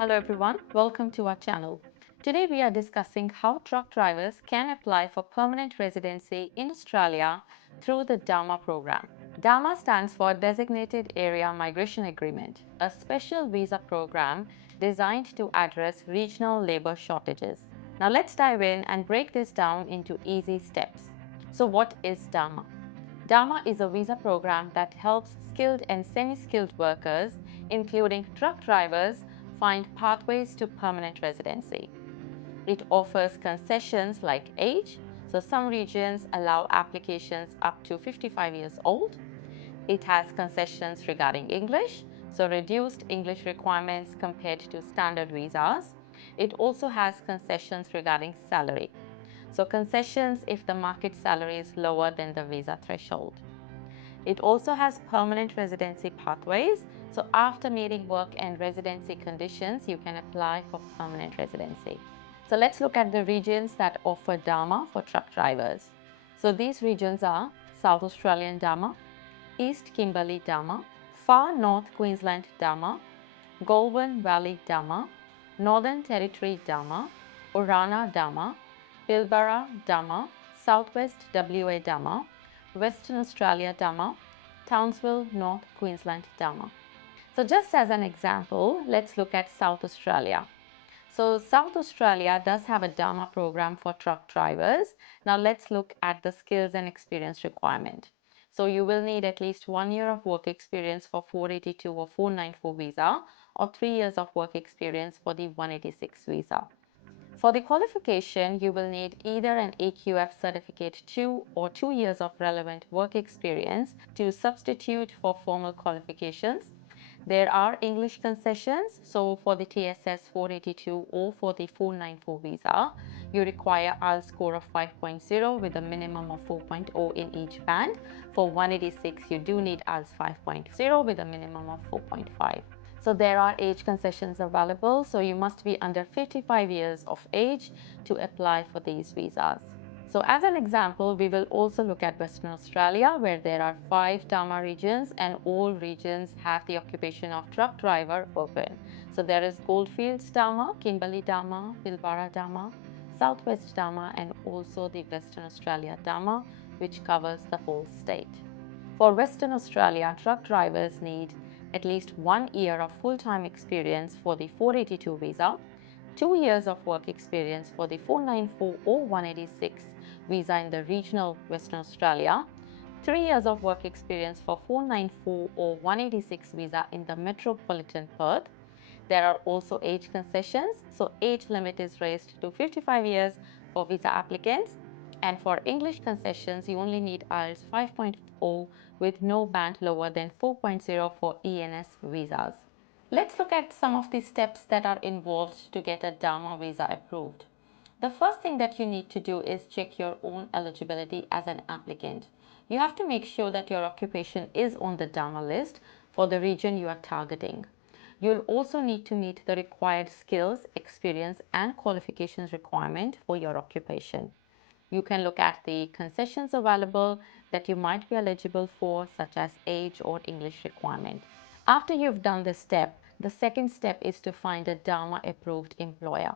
Hello everyone, welcome to our channel. Today we are discussing how truck drivers can apply for permanent residency in Australia through the DAMA program. DAMA stands for Designated Area Migration Agreement, a special visa program designed to address regional labor shortages. Now let's dive in and break this down into easy steps. So what is DAMA? DAMA is a visa program that helps skilled and semi-skilled workers, including truck drivers, find pathways to permanent residency. It offers concessions like age, so some regions allow applications up to 55 years old. It has concessions regarding English, so reduced English requirements compared to standard visas. It also has concessions regarding salary, so concessions if the market salary is lower than the visa threshold. It also has permanent residency pathways. So after meeting work and residency conditions, you can apply for permanent residency. So let's look at the regions that offer DAMA for truck drivers. So these regions are South Australian DAMA, East Kimberley DAMA, Far North Queensland DAMA, Goulburn Valley DAMA, Northern Territory DAMA, Orana DAMA, Pilbara DAMA, Southwest WA DAMA, Western Australia DAMA, Townsville, North Queensland DAMA. So just as an example, let's look at South Australia. So South Australia does have a DAMA program for truck drivers. Now let's look at the skills and experience requirement. So you will need at least 1 year of work experience for 482 or 494 visa, or 3 years of work experience for the 186 visa. For the qualification, you will need either an AQF Certificate 2 or 2 years of relevant work experience to substitute for formal qualifications. There are English concessions, so for the TSS 482 or for the 494 visa, you require IELTS score of 5.0 with a minimum of 4.0 in each band. For 186, you do need IELTS 5.0 with a minimum of 4.5. So there are age concessions available, so you must be under 55 years of age to apply for these visas. So as an example, we will also look at Western Australia, where there are 5 DAMA regions and all regions have the occupation of truck driver open. So there is Goldfields DAMA, Kimberley DAMA, Pilbara DAMA, Southwest DAMA, and also the Western Australia DAMA, which covers the whole state. For Western Australia, truck drivers need at least 1 year of full-time experience for the 482 visa, 2 years of work experience for the 494 or 186 visa in the regional Western Australia, 3 years of work experience for 494 or 186 visa in the metropolitan Perth. There are also age concessions, so age limit is raised to 55 years for visa applicants. And for English concessions, you only need IELTS 5.0 with no band lower than 4.0 for ENS visas. Let's look at some of the steps that are involved to get a DAMA visa approved. The first thing that you need to do is check your own eligibility as an applicant. You have to make sure that your occupation is on the DAMA list for the region you are targeting. You'll also need to meet the required skills, experience, and qualifications requirement for your occupation. You can look at the concessions available that you might be eligible for, such as age or English requirement. After you've done this step, the second step is to find a DAMA approved employer.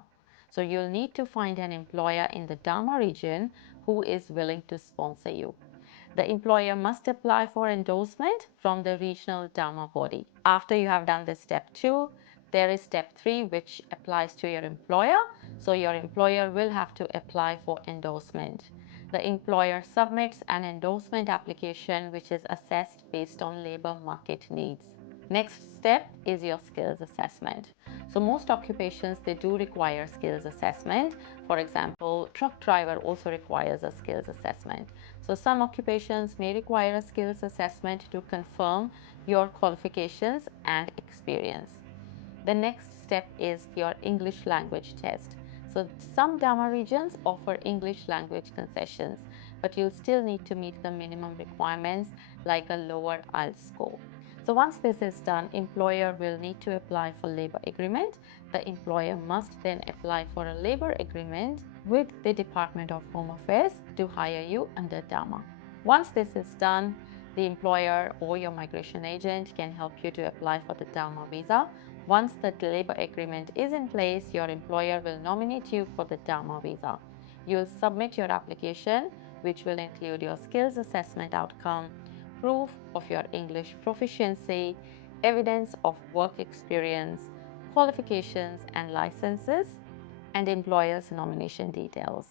So you'll need to find an employer in the DAMA region who is willing to sponsor you. The employer must apply for endorsement from the regional DAMA body. After you have done this step 2, there is step 3, which applies to your employer. So your employer will have to apply for endorsement. The employer submits an endorsement application which is assessed based on labor market needs. Next step is your skills assessment. So most occupations, they do require skills assessment. For example, truck driver also requires a skills assessment. So some occupations may require a skills assessment to confirm your qualifications and experience. The next step is your English language test. So some DAMA regions offer English language concessions, but you'll still need to meet the minimum requirements like a lower IELTS score. So once this is done, employer will need to apply for labor agreement. The employer must then apply for a labor agreement with the Department of Home Affairs to hire you under DAMA. Once this is done, the employer or your migration agent can help you to apply for the DAMA visa Once the labor agreement is in place, your employer will nominate you for the DAMA visa. You'll submit your application, which will include your skills assessment outcome, proof of your English proficiency, evidence of work experience, qualifications and licenses, and employer's nomination details.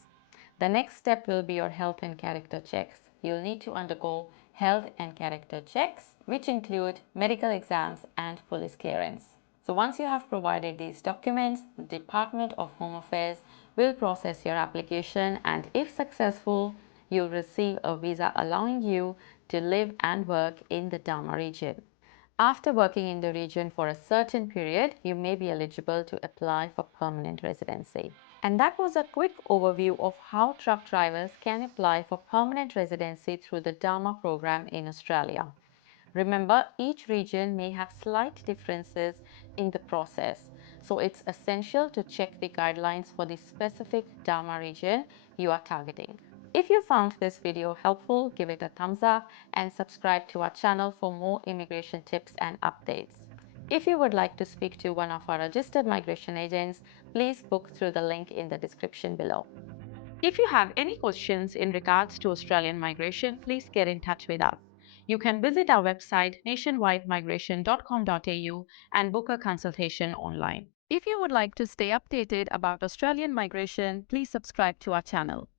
The next step will be your health and character checks. You'll need to undergo health and character checks, which include medical exams and police clearance. So once you have provided these documents, the Department of Home Affairs will process your application, and if successful, you'll receive a visa allowing you to live and work in the DAMA region. After working in the region for a certain period, you may be eligible to apply for permanent residency. And that was a quick overview of how truck drivers can apply for permanent residency through the DAMA program in Australia. Remember, each region may have slight differences in the process, so it's essential to check the guidelines for the specific DAMA region you are targeting. If you found this video helpful, give it a thumbs up and subscribe to our channel for more immigration tips and updates. If you would like to speak to one of our registered migration agents, please book through the link in the description below. If you have any questions in regards to Australian migration, please get in touch with us. You can visit our website nationwidemigration.com.au and book a consultation online. If you would like to stay updated about Australian migration, please subscribe to our channel.